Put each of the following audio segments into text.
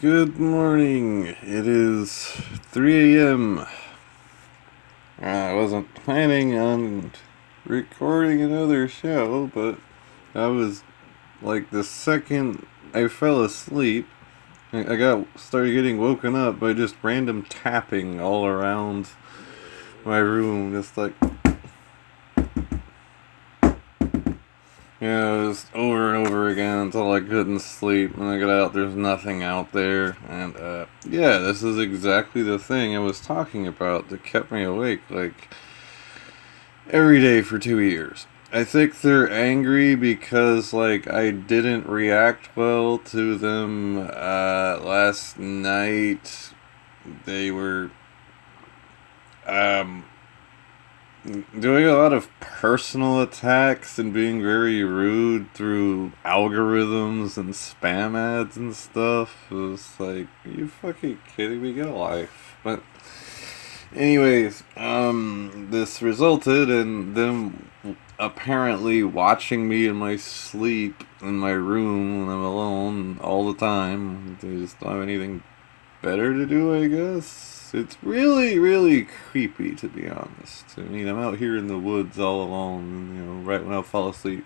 Good morning. It is 3 a.m. I wasn't planning on recording another show, but I was like the second I fell asleep, I got started getting woken up by just random tapping all around my room, just like just over and over again until I couldn't sleep. When I got out, there's nothing out there. And, yeah, this is exactly the thing I was talking about that kept me awake, like, every day for 2 years. I think they're angry because, like, I didn't react well to them, last night. They were, um, doing a lot of personal attacks and being very rude through algorithms and spam ads and stuff. It was like, are you fucking kidding me? Get a life. But anyways, this resulted in them apparently watching me in my sleep in my room when I'm alone all the time. They just don't have anything better to do, I guess. It's really, really creepy, to be honest. I mean, I'm out here in the woods all alone, right when I fall asleep.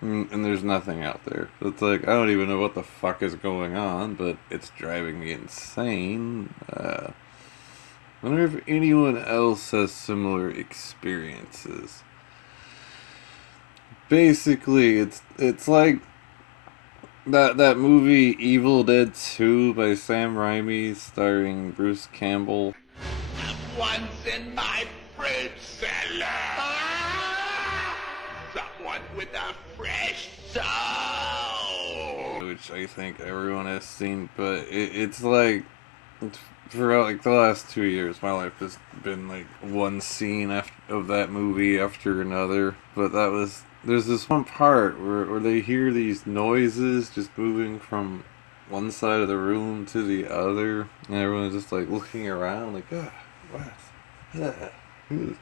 And there's nothing out there. It's like, I don't even know what the fuck is going on, but it's driving me insane. I wonder if anyone else has similar experiences. Basically, it's like that movie Evil Dead 2 by Sam Raimi starring Bruce Campbell. Once in my fruit cellar. Someone with a fresh soul. Which I think everyone has seen, but it's like, for like the last 2 years, my life has been like one scene of that movie after another. But there's this one part where they hear these noises just moving from one side of the room to the other, and everyone's just like looking around, like, what? So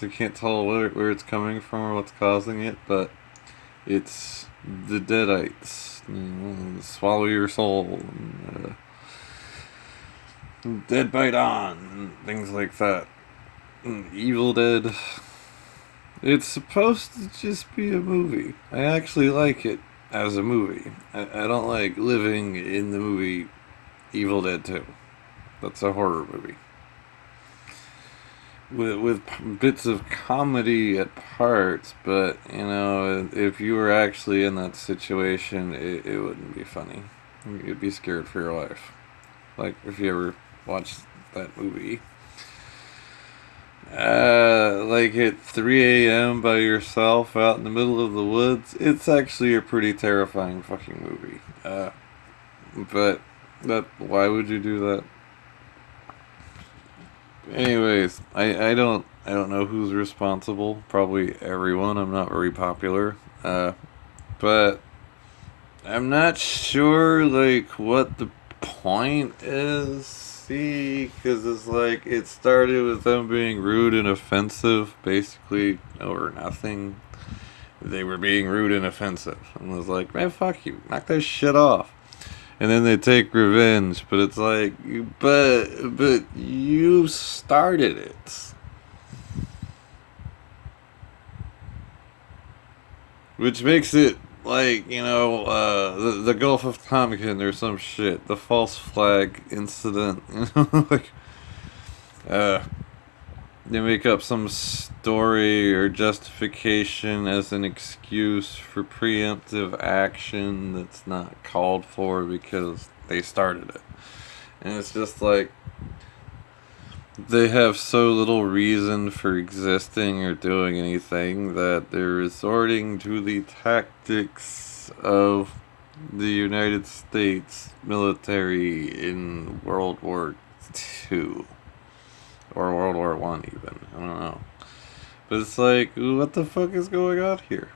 you can't tell where it's coming from or what's causing it, but it's the Deadites. Swallow your soul. Dead by Dawn. And things like that. Evil Dead. It's supposed to just be a movie. I actually like it as a movie. I don't like living in the movie Evil Dead 2. That's a horror movie. With bits of comedy at parts, but if you were actually in that situation, it wouldn't be funny. You'd be scared for your life. Like if you ever watched that movie. Like at 3 a.m. by yourself out in the middle of the woods, it's actually a pretty terrifying fucking movie. But why would you do that? Anyways, I don't know who's responsible. Probably everyone. I'm not very popular. But I'm not sure like what the point is. See, because it's like it started with them being rude and offensive, basically over nothing. They were being rude and offensive, and was like, man, fuck you, knock that shit off. And then they take revenge, but it's like, but you started it, which makes it like the Gulf of Tonkin or some shit, the false flag incident, like uh, they make up some story or justification as an excuse for preemptive action that's not called for because they started it, and it's just like they have so little reason for existing or doing anything that they're resorting to the tactics of the United States military in World War II. Or World War One, even. I don't know. But it's like, what the fuck is going on here?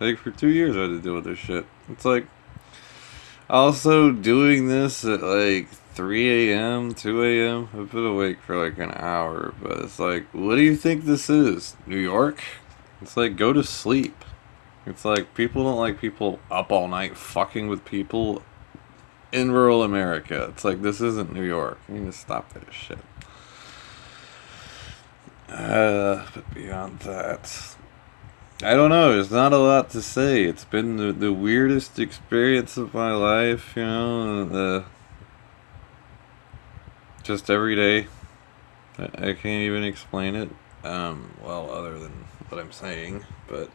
Like, for 2 years I had to deal with this shit. It's like, also doing this at like 3 a.m., 2 a.m. I've been awake for like an hour, but it's like, what do you think this is? New York? It's like, go to sleep. It's like people don't like people up all night fucking with people in rural America. It's like this isn't New York. You need to stop that shit. But beyond that, I don't know. There's not a lot to say. It's been the weirdest experience of my life. Just every day. I can't even explain it. Well, other than what I'm saying, but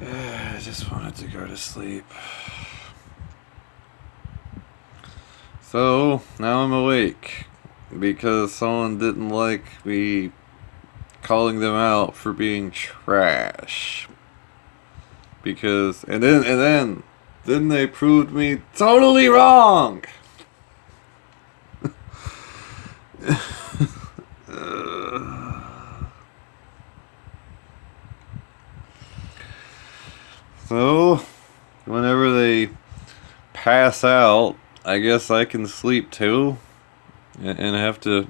I just wanted to go to sleep. So now I'm awake because someone didn't like me calling them out for being trash. Because then they proved me totally wrong. So whenever they pass out, I guess I can sleep too. And have to,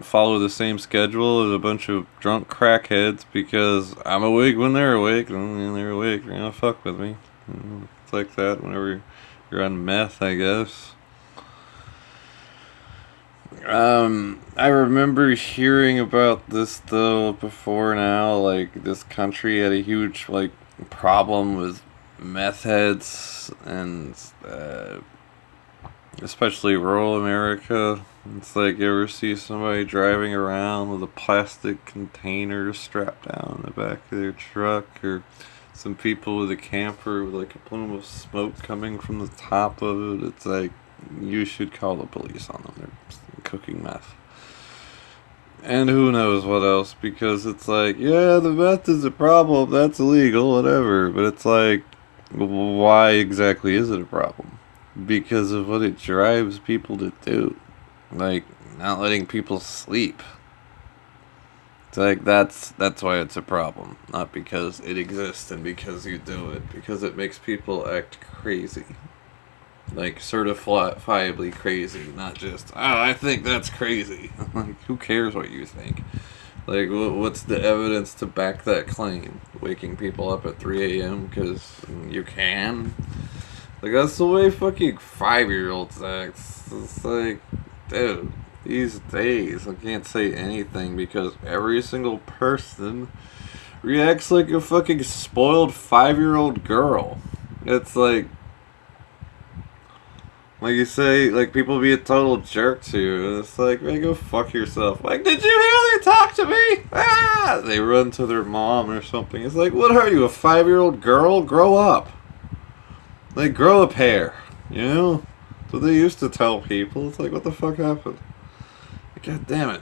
follow the same schedule as a bunch of drunk crackheads because I'm awake when they're awake, and when they're awake, they're gonna fuck with me. It's like that whenever you're on meth, I guess. I remember hearing about this though before now. Like this country had a huge problem with meth heads and especially rural America. It's like you ever see somebody driving around with a plastic container strapped down the back of their truck, or some people with a camper with like a plume of smoke coming from the top of it. It's like you should call the police on them. They're cooking meth. And who knows what else, because it's like, yeah, the meth is a problem, that's illegal, whatever. But it's like, why exactly is it a problem? Because of what it drives people to do. Like, not letting people sleep. It's like, that's why it's a problem. Not because it exists and because you do it. Because it makes people act crazy. Like, certifiably crazy. Not just, oh, I think that's crazy. Like, who cares what you think? Like, what's the evidence to back that claim? Waking people up at 3 a.m. because you can? Like, that's the way fucking 5-year-olds act. It's like, dude, these days, I can't say anything because every single person reacts like a fucking spoiled 5-year-old girl. It's like you say, like people be a total jerk to you, and it's like, man, go fuck yourself. Like, did you hear they talk to me? Ah! They run to their mom or something. It's like, what are you, a 5-year-old girl? Grow up. Like, grow a pair. You know? That's what they used to tell people. It's like, what the fuck happened? God damn it.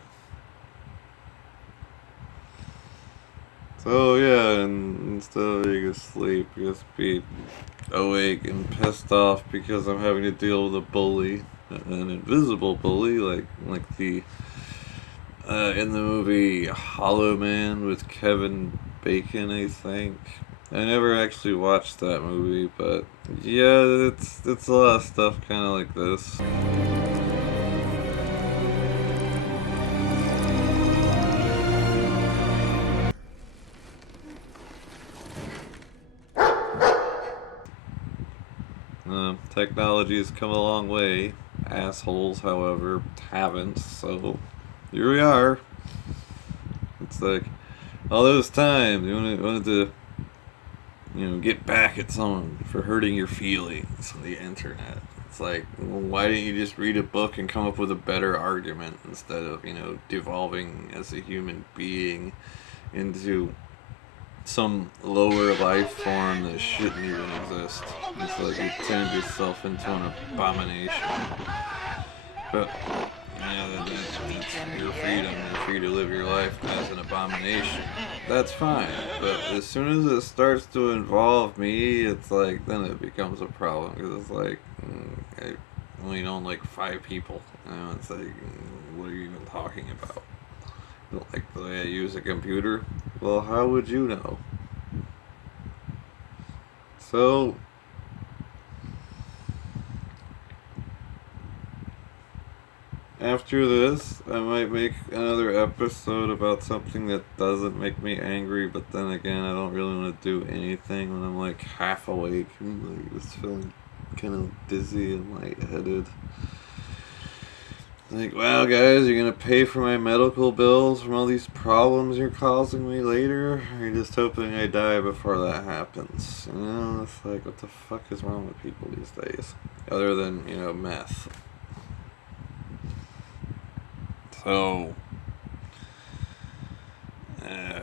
So, yeah, and instead of being asleep, just be awake and pissed off because I'm having to deal with a bully. An invisible bully, like the in the movie Hollow Man with Kevin Bacon, I think. I never actually watched that movie, but yeah, it's a lot of stuff kind of like this. Technology has come a long way. Assholes, however, haven't. So here we are. It's like all those times you wanted to, get back at someone for hurting your feelings on the internet. It's like, well, why didn't you just read a book and come up with a better argument instead of, devolving as a human being into some lower life form that shouldn't even exist? It's like you turned yourself into an abomination. But that's your freedom. You're free to live your life as an abomination. That's fine. But as soon as it starts to involve me, it's like then it becomes a problem because it's like I only know like 5 people. It's like what are you even talking about? You don't like the way I use a computer? Well, how would you know? So after this, I might make another episode about something that doesn't make me angry, but then again, I don't really want to do anything when I'm like half awake and like just feeling kind of dizzy and lightheaded. Like, wow, guys, you're gonna pay for my medical bills from all these problems you're causing me later? Or you're just hoping I die before that happens? You know, it's like, what the fuck is wrong with people these days? Other than, you know, meth. So, I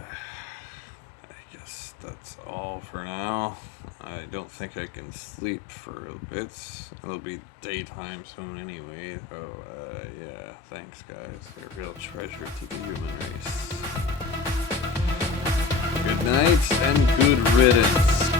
guess that's all for now. I don't think I can sleep for a bit. It'll be daytime soon anyway. So, yeah, thanks, guys. You're a real treasure to the human race. Good night and good riddance.